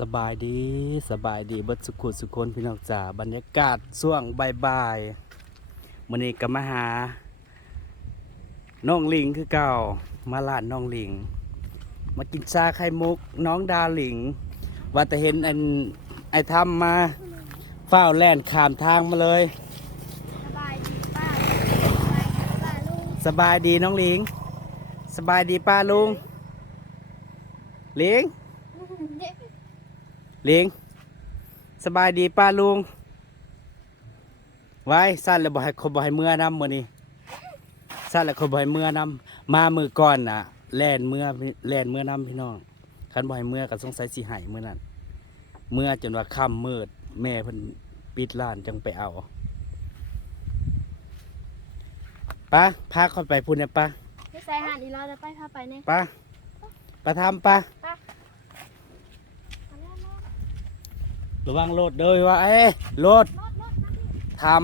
สบายดีสบายดีเบิดสุขุสุคนพี่น้องจ๋าบรรยากาศช่วงบ่ายๆมื้อนี้ก็มาหาน้องลิงคือเก่ามาลานน้องลิง มากินชาไข่มุกน้องดาหลิง ว่าแต่เห็นอันไอ้ทำมาเฝ้าวแล่นขามทางมาเลยสบายดีป้าสบายดีป้าลุงสบายดีน้องลิง สบายดีป้าลุงลิง ลิงสบายดีป้าลุง ไว้สั้นแล้วบ่ให้คนบ่ให้เมื่อนำมื้อนี้สั้นแล้วคนบ่ให้เมื่อนำมามือก่อนน่ะแล่นเมื่อแล่นเมื่อนำพี่น้องคันบ่ให้เมื่อก็สงสัยสิให้มื้อนั้นเมื่อจนว่าค่ำมืด แม่เพิ่นปิดร้านจังไปเอาป้าพาเข้าไปพูดเนี่ยป้าไม่ใส่หันอีกแล้วจะไปพาไปเนี่ยป้าป้าทำป้า ระวังรถเด้อว่าเอ้ยรถรถรถนะพี่ทำ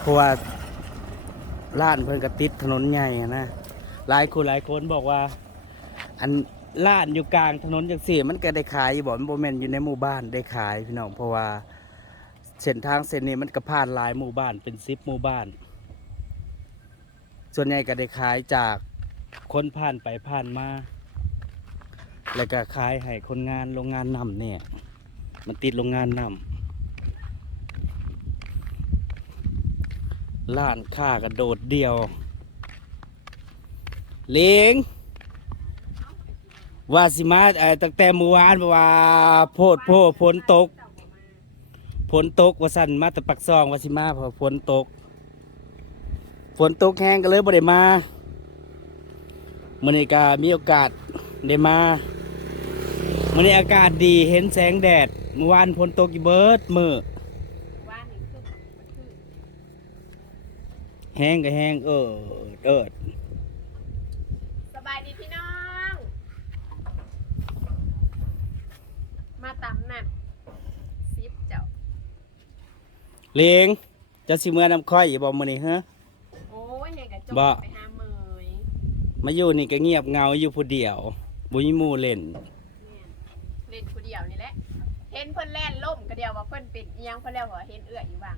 เพราะว่าร้านเพิ่นก็ติดถนนใหญ่นะหลายคนหลายคนบอกว่า อันร้านอยู่กลางถนนจังสี่ มันก็ได้ขายอยู่บ่มันบ่แม่นอยู่ในหมู่บ้านได้ขายพี่น้องเพราะว่าเส้นทางเส้นนี้มันก็ผ่านหลายหมู่บ้านเป็น10หมู่บ้าน ส่วนใหญ่ก็ได้ขายจากคนผ่านไปผ่านมา แล้วก็ขายให้คนงานโรงงานนำเนี่ย มันติดโรงงานนำล้านค่ากระโดดเดียว เลิงว่าสิมาเอ่อตั้งแต่เมื่อวานว่าโพดโพฝนตกฝนตกว่าสั่นมาแต่ปักซองว่าสิมาพราะฝนตก ฝนตกแห้งก็เลยบ่ได้มามื้อนี้ก็มีโอกาสได้มามื้อนี้อากาศดีเห็นแสงแดดเมื่อวานฝนตกอยู่เบิดมื้อว่านนี่คือมันคือแห้งก็แห้งเออเอิดสบายดีพี่น้อง มาตำนั่นซิปเจ้าเลียงเจะสิเมื่อน้ำค่อยอยู่บ่มื้อนี้ฮะโอ้ยเห็นกับจบ่ ไปหาเมยมาอยู่นี่ก็เงียบเหงาอยู่ผู้เดียวบ่มีหมู่เล่น เนี่ยเล่นผู้เดียวนี่แหละ เห็นเพิ่นแล่นล่มก็เดียวว่าเพิ่นเป็นอิหยังเพิ่นแล้วว่าเห็นเอื้อยอยู่บ้าง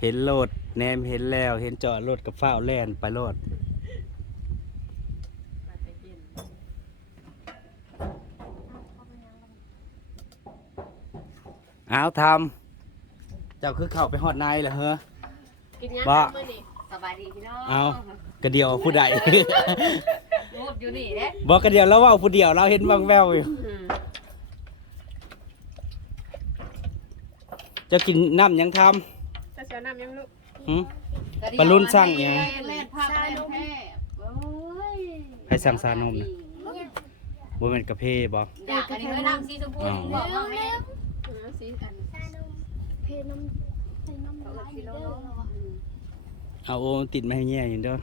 เห็นรถแนมเห็นแล้ว เห็นจอดรถกับฟ้าวแล่นไปรถมาแต่เย็นอ้าวทำเจ้าคือเข้าไปฮอดในแล้วเหรอกินยังบ่มื้อนี้ สบายดีพี่น้องเอากระเดียวผู้ใดรูดอยู่นี่เด้บอกกระเดียวแล้วเว่าผู้เดียวเราเห็นบางแววอยู่อืมจะกินน้ำหยังทจะเสียวน้ำยังลูกำหึปลารุ่นสั่งอิหยังแล่นภาพแล่นแพ้โอ้ยให้สั่งซานมนะบ่แม่นกาแฟบ่อยากอันนี้เลยน้ำสีชมพูนี่บอกน้องแม่เออสีอันชานมเพน้ำเพน้ำลายเด้อ เอาโอมติดมาให้แย่อยู่เด้อ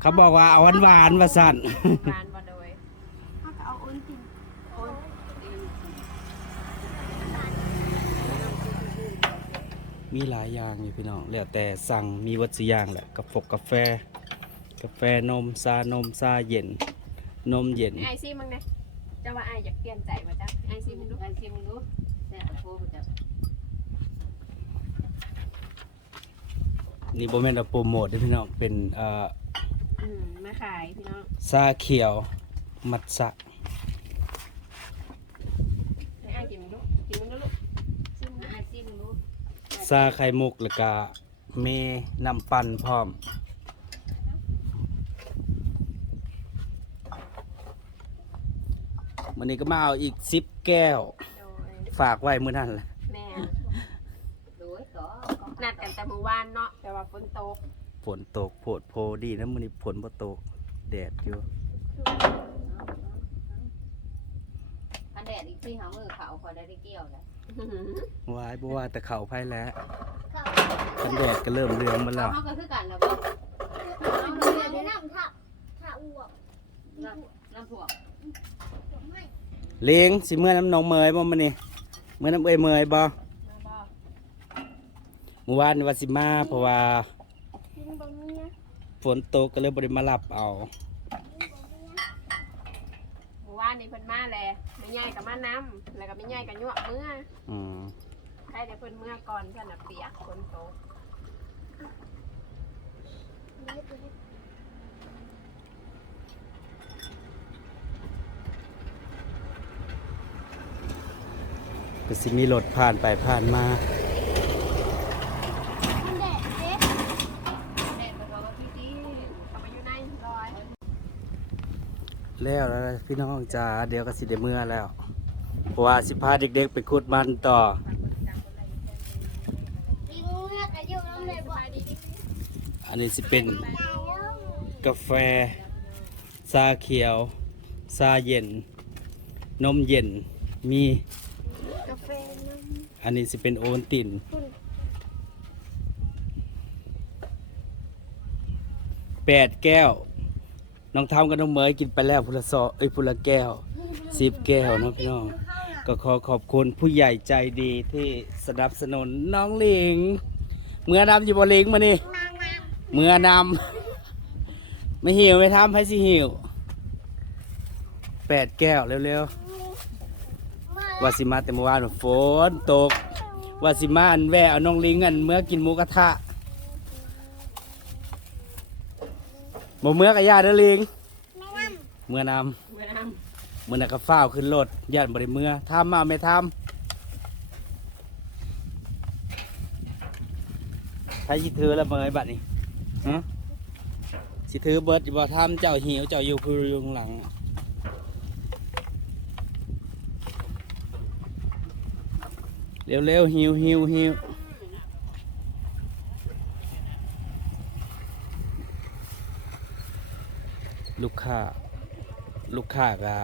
เขาบอกว่าเอาหวานๆว่าสั่นร้านบ่โดยถ้าก็เอาโอนตินโอ้ยมีหลายอย่างอยู่พี่น้องแล้วแต่สั่งมีวัตถุอย่างแหละกาแฟกาแฟ กาแฟนมซานมซาเย็น นมเย็น ไอซี่มึงเนี่ยจะว่าไออยากเปลี่ยนใจมาจ้ะไอซี่มึงดูไอ้ชิมดูแซ่บโคตรจะ นี่บ่แม่นว่าโปรโมทเด้อพี่น้องเป็นเอ่ออืมมาขายพี่น้องซาเขียว มัทฉะให้ไอกินมึงดูกินมึงดูลูกชิมมึงดูไอ้ชิมดูซาไข่มุกแล้วก็เมน้ำปั่นพร้อม วันนี้ก็มาเอาอีกสิบแก้ว โดยฝากไว้มื้อนั้นแหละ แม่ ดูไอ้ต่อ นัด กันแต่เมื่อวานเนาะแต่ว่าฝนตกฝนตกโผดโพดีนะมื้อนี้ฝนบ่ตกแดดอยู่อันแดดอีกที่หามือเขาคอยได้ได้เกี่ยวเลยวายบ่ว่าแต่เขาไผแล้วข้าวคันแดดก็เริ่มเรืองมาแล้วเขาก็คือกันแล้วบ่เอาเรือในน้ำท่าท่าอ้วกน้ำถ่วงไม่เลี้ยงสิเมื่อน้ำหนองเมยบ่มื้อนี้เมื่อน้ำเอ้ยเมยบ่มาบอก เมื่อวานนี่ว่าสิมาเพราะว่ากินบ่มีนะฝนตกก็เลยบ่ได้มารับเอาหมู่บ้านนี่เพิ่นมาแลไม่ใหญ่กับมาน้ำแล้วก็ไม่ใหญ่กับยั่วเมื่ออืมใครแต่เพิ่นเมื่อก่อนเพิ่นน่ะเปียกฝนตกก็สิมีรถผ่านไปผ่านมา มันแดดเด็ด แม่บอกว่าพี่ดี เอามาอยู่ในร้อย แล้วแล้วพี่น้องจ้าเดี๋ยวก็สิได้เมื่อแล้วเพราะว่าสิพาเด็กๆ ไปขุดมันต่อ กินเมื่อกอายุน้ำเลยบ่ดีดีอันนี้สิเป็นกาแฟชาเขียวชาเย็น นมเย็นมี กาแฟน้อันนี้สิเป็นโอวัลตินำคุณแปดแก้ว น้องทำกับน้องเหมยกินไปแล้วพุละซอเอ้ยพุละแก้วสิบแก้วเนาะพี่น้อง ก็ขอขอบคุณผู้ใหญ่ใจดีที่สนับสนุนน้องลิงเมื่อนำอยู่บนลิงมานี่เมื่อนำไม่หิวไม่ทำให้สิหิวแปดแก้วเร็วๆว่าสิมาแต่เมื่อวานฝนตกว่าสิมาอันแวะเอาน้องลิงอันเมื่อกินหมูกระทะ บ่เมื่อกับยาเด้อลิงแม่น้เมื่อนำเมื่อน้มื่อนักก็ฟ้าวขึ้นรถย่านบริเมื่อทำมาไม่ทำใครสิถือละเมยบัดนี้ฮะสิถือเบิดอยู่บ่ทำเจ้าหิวเจ้าอยู่คืออยู่ข้างหลังอะเร็วๆหิวหิวหิว ลูกค้า ลูกค้าก็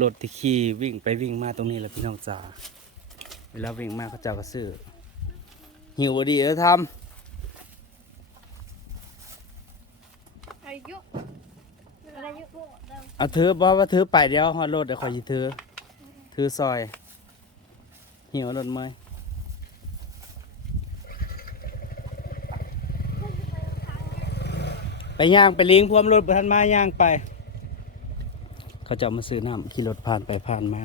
รถที่ขี่วิ่งไปวิ่งมาตรงนี้แหละพี่น้องจ๋าเวลาวิ่งมาเขาเจ้าก็ซื้อหิวบ่ดีเออทำอายุอายุบ่เดิมำเอาถือบ่ว่าถือไปเดียวฮอดรถเดี๋ยวคอยสิถือถือซอยหิวรถเม ไปย่างไปเลี้ยงพวมรถบ่ทันมาย่างไป เขาจะมาซื้อน้ำขี่รถผ่านไปผ่านมา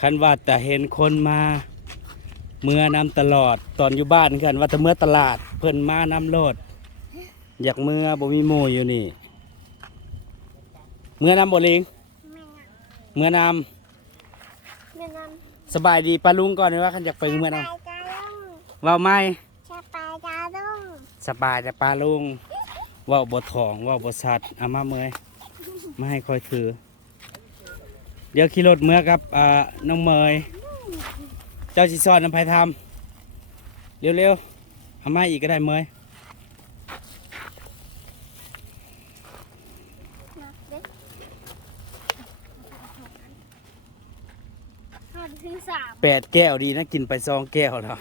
คันว่าแต่เห็นคนมาเมื่อนำตลอดตอนอยู่บ้านกันว่าแต่เมื่อตลาดเพิ่นมานำโลด อยากเมื่อบ่มีหมู่อยู่นี่ เมื่อนำบ่ลิงเมื่อนำแม่น้ำ สบายดีปลาลุงก่อนเลยว่าคันอยากไปำเมื่อนจ้าลุงำเว้าไหมชาปาจ้าลุงสบายแต่ปลาลุงเว้าบ่ทองเว้าบ่สัตว์เอามาเมื่อยมาให้คอยถือ เดี๋ยวขี่รถเมื่อกับอ่าน้องเมยเจ้าสิสอนน้ำไผทำเร็วๆเอามาอีกก็ได้เมย นะเด็กห้าถึงสาม แปดแก้วดีนะกินไปสองแก้วแล้ว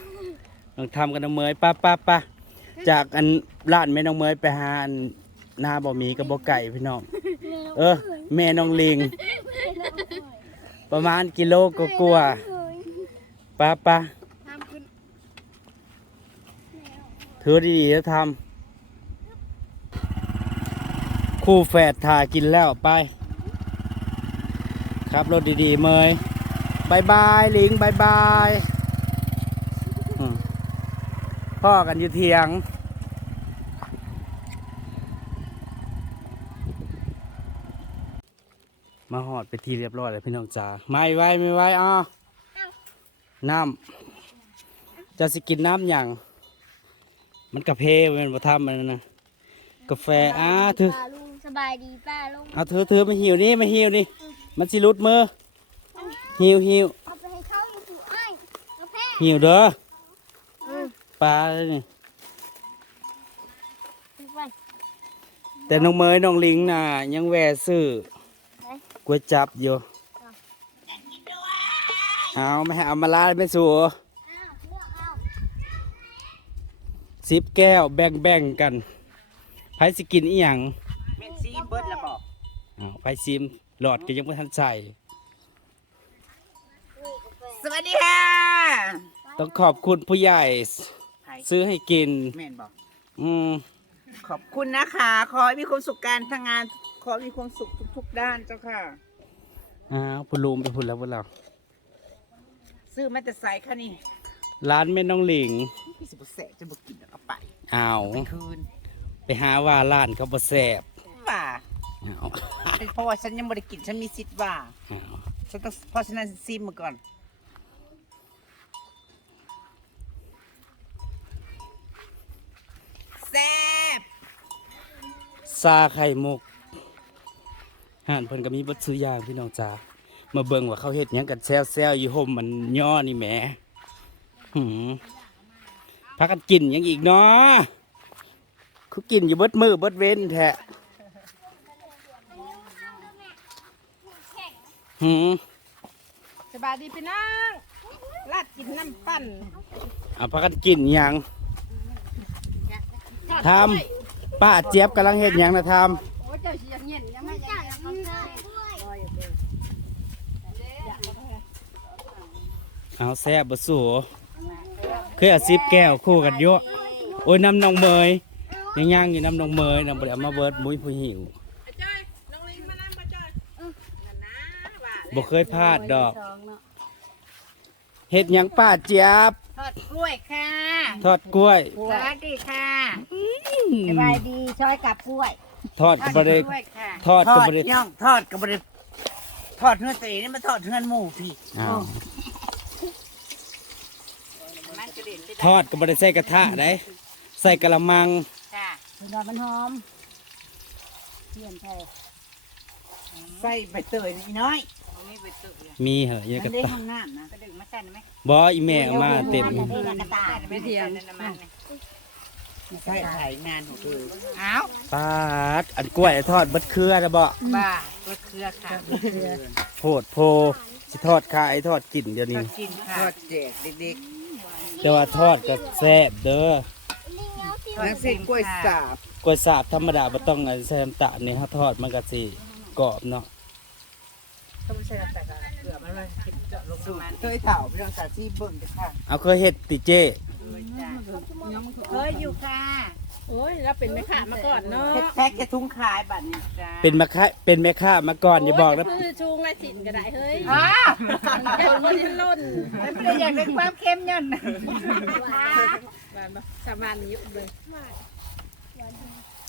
น้องทำกันน้องเมยป้าป้าป้าจากอันร้านแม่น้องเมยไปหาอันหน้าบ่มีกับบ่ไก่พี่น้องเออ แม่น้องลิง ประมาณกิโลกกลัวาๆป้าป้าทำขึ้นถือดีๆแล้วทำคู่แฝดถ่ากินแล้วไป ครับรถดีๆเมย บายบายลิงบายบายอืมพ่อกันอยู่เทียง มาหอดไปทีเรียบร้อยแล้วพี่น้องจ๋าไม่ไหวไม่ไหวอะน้ำจะสิกินน้ำอย่าง มันกาเพเป็นประทำมันนะกาแฟอะถือป้าลุงสบายดีป้าลุงเอาถือถือมาหิวนี่มาหิวนี่ มันสิรุดมือ หิวหิวเอาไปให้เขาอยู่สู่ไอ้กาแฟหิวเด้อปลาเลยนี่ไปแต่น้องเมยน้องลิงน่ะยังแวะซื้อก๋วยจับอยู่เอาไม่ให้เอามาลาดไม่สู้อ้าวเลือกเอาสิบแก้วแบ่งแบ่งๆกันไผสิกินอีหยังเมนซีเบิร์ดแล้วบอกอ้าวไผซิมหลอดก็ยังไม่ทันใส่ เวัสดีค่ะ ต้องขอบคุณผู้ใหญ่ซื้อให้กิน แม่นบอกอืม ขอบคุณนะคะ ขอให้มีความสุขการทำงาน ขอให้มีความสุขทุก ๆ ด้านเจ้าค่ะ อ้าวพูลูมไปพูดแล้วพวกเรา ซื้อมาแต่ใส่ค่ะนี่ร้านแม่น้องหลิง พี่สิบแสจะบอกกินเอาไปอ้าวไปคืนไปหาว่าร้านเขาบ่แสบว่าอ้าวเพราะว่าฉันยังไม่ได้กินฉันมีสิทธิ์ว่าอ้าวฉันต้องเพราะฉะนั้นซิมมาก่อนแซ่บ ซาไข่มุกห่านเพิ่นก็มีเบัดซื้ออย่างพี่น้องจ๋ามาเบิ่งว่าเขาเฮ็ดหยังกันแซวๆอยู่ห่มมันย่อนี่แหมหืมพากันกินหยังอีกเนาะคือกินอยู่เบิดมือเบิดเว้นแท้หืมสบายดีพี่น้องลาดกินน้ำปั่นเอาพากันกินหยังทำ ป้าเจี๊ยบกำลังเฮ็ดหยังนะทำโอ้เจ้าสิยังเย็นยังไม่ยังยังเขาเด้อเอาแซ่บบสูเคยเอาซิบแก้วคู่กันเยอะโอ้ยน้ำนองเมยยังย่างอยู่น้ำนองเมยน้ำบไดเอามาเบิดมุ้ยผู้หิวจ้อยน้องลิงมานั่งมาจ้อยนั่นนะว่าบ่เคยพลาดดอก เฮ็ดหยังป้าเจี๊ยบทอดกล้วยค่ะทอดกล้วยสวัสดีค่ะสบายดีช้อยกับกล้วยทอดกับบริกล้วยค่ะทอดกับบริย่องทอดกับบริทอดเนื้อตีนี่มาทอดเนื้อหมูพี่อ้าวมันกระเด็นได้ทอดกับบริใส่กระทะได้ใส่กระมังค่ะดอกมันหอมเทียนใช่ใส่ใบเตยนี่น้อย ตรงนี้ใบเตยอะมีเหรอยังมักระนได้ตะห้องน้ำนะกระดึงมาใส่ไหมบออีแม่เอามาเต็มได้กระต่ายไม่เทียมน้ำมันใส่ไข่งานของเธออ้าวปาดอันกล้วยทอดเบิดเครือนะบ่บ้าตัวเครือค่ะโพดโพสิทอดขายทอดกินเดี๋ยวทนี้อดกินค่ะทอดแจกเด็กแต่ว่าทอดก็แซ่บเด้อๆทั้งเส้นกล้วยสาบกล้วยสาบธรรมดาบ่ต้องใส่น้ำตาลนี่ฮะทอดมันก็สิกรอบเนาะ ต้องใส่น้ำตาลเกลือมันเลยคิดเจาะลงน้ำมันเคยเต่าพี่น้องสาที่เบิ่งเลยค่ะเอาเคยเฮ็ดติเจเคยอยู่ค่ะโอ้ยเราเป็นแม่ค้ามาก่อนเนาะเฮ็ดแพ็กจะทุ่งขายบัตรนี่จ้าเป็นแม่ค้าเป็นแม่ค้ามาก่อนอย่าบอกนะโยคือชูงและสินก็ได้เฮ้ยอ้าเดี๋ยวมันจะล่นไม่ได้อยากได้ความเค็มยันว่าบ่สามานอยู่เบิ่ง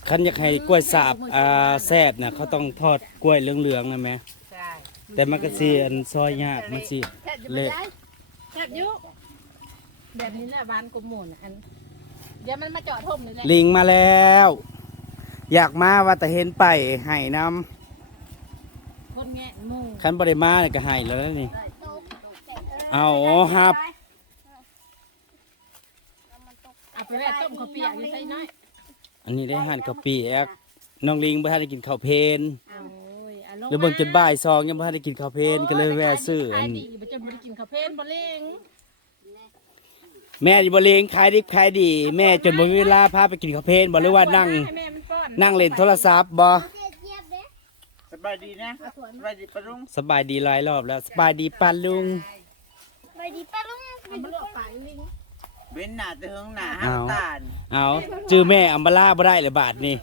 คันอยากให้กล้วยสาบอ่าแซ่บน่ะเขาต้องทอดกล้วยเหลืองๆนะแม่ใช่ แต่มันก็สิอันซอยยากมันสิแค่จะไปเละได้แค่อยู่แบบนี้แหละบ้านกบหมูนอัน เดี๋ยวมันมาเจาะท่มนี่แหละลิงมาแล้ว อยากมาว่าแต่เห็นไปให้นำคนแง่หมูคันบ่ได้มาเนี่ยก็ให้แล้วนี่ เอาครับ เอาไปแม่ต้มข้าวเปียกนี่ใส่น้อยอันนี้ได้หั่นข้าวเปียกน้องลิงบ่ทันได้กินข้าวเพลน โอ้ยอะลงเดี๋ยวเบิ่งจนบ่ายซองยังบ่ทันได้กินข้าวเพลนก็เลยแวะซื้ออัขายนดีบ่จนบ่ได้กินข้าวเพลนบ่เล้งแม่อยู่บ่เลงขายดิบขายดี แม่จนบ่มีเวลาพาไปกินข้าวเพลนบ่หรือว่านั่งให้แม่มันป้อนนั่งเล่นโทรศัพท์บ่สบายดีนะสบายดีปะลุงสบายดีหลายรอบแล้วสบายดีป้าลุงไปดีป้าลุงเอามาลวกปากลิงเว้นหน้าแต่เฮิงหน้าห้ามตาลเอาจื้อแม่อำมาลาบ่ได้เลยบาทนี่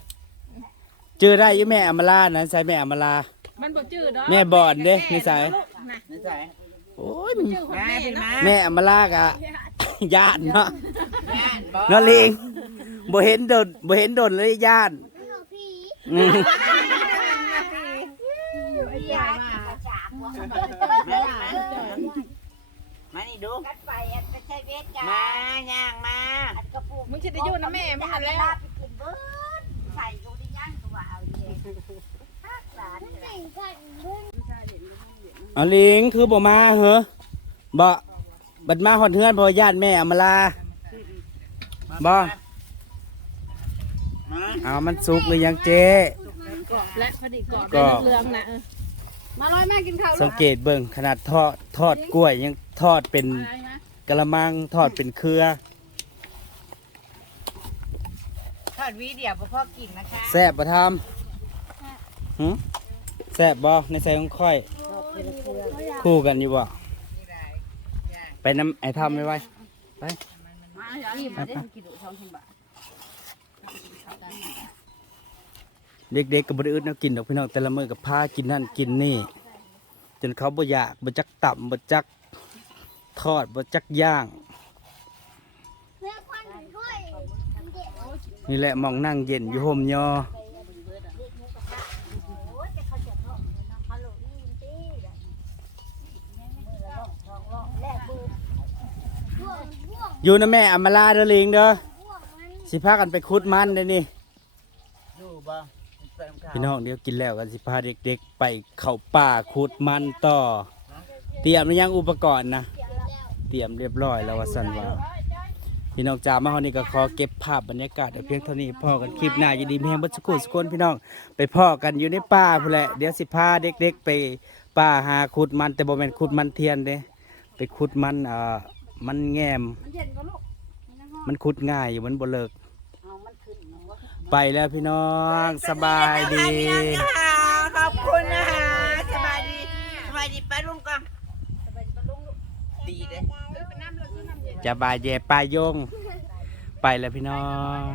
จื้อได้อยู่แม่อำมาลานะใส่แม่อำมาลา มันบ่จืดดอกแม่บ่อนเด้นิสัยนะนี่ใส่โอ้ยมันจืดของมาแม่พี่เนาะมาแม่อำมาลากะญาติเนาะย่านบ่เนาะลิงบ่เห็นโดนบ่เห็นโดนเลยญาติผีอืมยามามานี่ดูกัดไปอันไปใช้เวทกันมาย่างมาอันกระปุกมึงสิได้อยู่นะแม่มึงหันแล้ว ลาไปกินเบิ้ลใส่อยู่ที่ย่างตัวเอาเองฮักหลาน เก่งกันบุ้ง เอาลิงคือบ่มาเหรอบ่บัดมาฮอดเฮือนเพราะว่าญาติแม่อำมาลาบ่มาเอามันสุกหรือยังเจ๊และพอดีกรอบกรอบเหลืองๆนะเออมาลอยแม่กินข้าวสังเกตเบิ่งขนาดทอดทอดกล้วยยังทอดเป็นอะไรนะกระมังทอดเป็นเครือทอดวีเดียวพ่อกินนะคะแซ่บบ่ทำหึแซ่บบ่ในใส่ของค่อย คู่กันอยู่บ่นี่ได้ไปน้ำไอ้ทำไว้ไว้มาอย่ามาได้กินดูสองพันบาทเด็กๆก็บ่ได้อึดแนวกินดอกพี่น้องแต่ละมื้อก็พากินนั่นกินนี่ จนเขาบ่อยากบ่จักต่ำบ่จักทอดบ่จักย่างเพื่อควันถ้วยเด็กนี่แหละหมองนั่งเย็นอยู่ห่มยอโอ้ยจะเขาจะท้องเนาะเขาลูกนี่ตีมือละลองลองแลกบูม บ่วงบ่วง อยู่นะแม่อำมาลาเด้อลิงเด้อบ่วงมันสิพากันไปขุดมันเด้อนี่ดูบ่เติมข้าวพี่น้องเดี๋ยวกินแล้วกันสิพาเด็กๆ ไปเข้าป่าขุดมันต่อ เตรียมหรือยังอุปกรณ์นะเสียแล้วเตรียมเรียบร้อยแล้วว่าสันว่าพี่น้องจ๋ามาเฮานี่ก็ขอเก็บภาพบรรยากาศไว้เพียงเท่านี้พ่อกันคลิปหน้าอยู่ดีมีแฮงบัดสกุลสกุลพี่น้อง ไปพ่อกันอยู่ในป่าพุ่นแหละเดี๋ยวสิพาเด็กๆ ไปป่าหาขุดมันแต่บ่แม่นขุดมันเทียนเด้ไปขุดมันเอ่อ มันแง้มมันเย็นก็ลูกนี่นะฮะมันขุดง่ายอยู่มันบ่เลิก เอามันขึ้นเนาะไปแล้วพี่น้องสบายดีขอบคุณนะคะสบายดีสบายดีไปลุงก่อนดีเลย เออเป็นน้ำเลยคือน้ำเย็น จะบายแย่ปลายยง ไปแล้วพี่น้อง